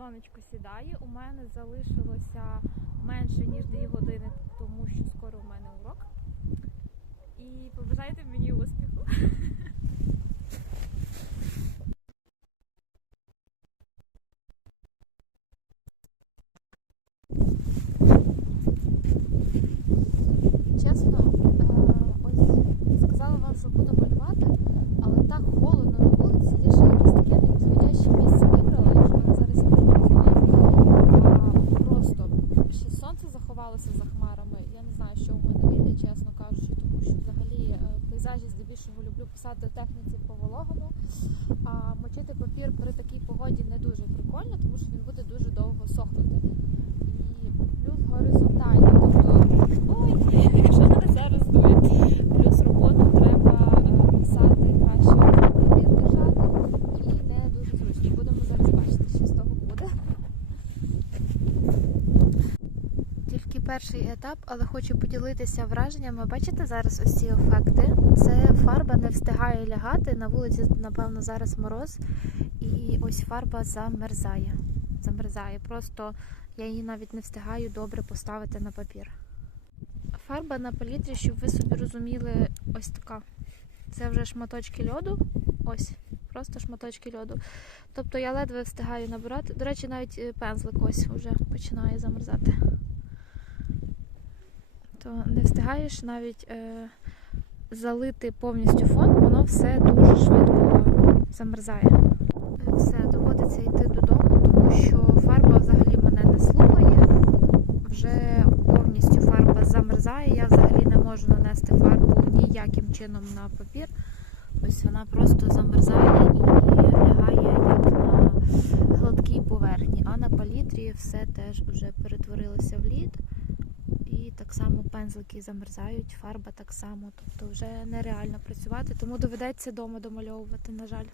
сонечко сідає. У мене залишилося менше ніж 2 години, тому що скоро у мене урок. І побажайте мені успіху. Чесно, ось сказала вам, що буду малювати, але так холодно на вулиці. Я ще якесь таке непідходяще місце вибрала, якщо мене зараз відчувають. Просто ще сонце заховалося за хмарами. Я не знаю, що у мене вийде, чесно кажучи, тому що взагалі е, пейзажі здебільшого люблю писати техніці по вологому. А мочити папір при такій погоді не дуже прикольно, тому що він буде дуже довго сохнути. І плюс горизонтально, тобто ой, якщо мене зараз дує. Плюс роботу треба е, писати краще папір держати і не дуже зручно. Будемо зараз бачити, що з того буде. Тільки перший етап, але хочу поділитися враженнями. Бачите зараз ось ці ефекти. Це фарба не встигає лягати. На вулиці, напевно, зараз мороз. І ось фарба замерзає. Замерзає. Просто я її навіть не встигаю добре поставити на папір. Фарба на палітрі, щоб ви собі розуміли, ось така. Це вже шматочки льоду. Ось, просто шматочки льоду. Тобто я ледве встигаю набирати. До речі, навіть е, пензлик ось вже починає замерзати. То не встигаєш навіть е, залити повністю фон, воно все дуже швидко замерзає. Все, доводиться йти додому, тому що фарба взагалі мене не слухає. Вже повністю фарба замерзає. Я взагалі не можу нанести фарбу ніяким чином на папір. Ось вона просто замерзає і лягає як на гладкій поверхні. А на палітрі все теж вже перетворилося в лід. Так само пензлики замерзають, фарба так само. Тобто вже нереально працювати, тому доведеться вдома домальовувати, на жаль.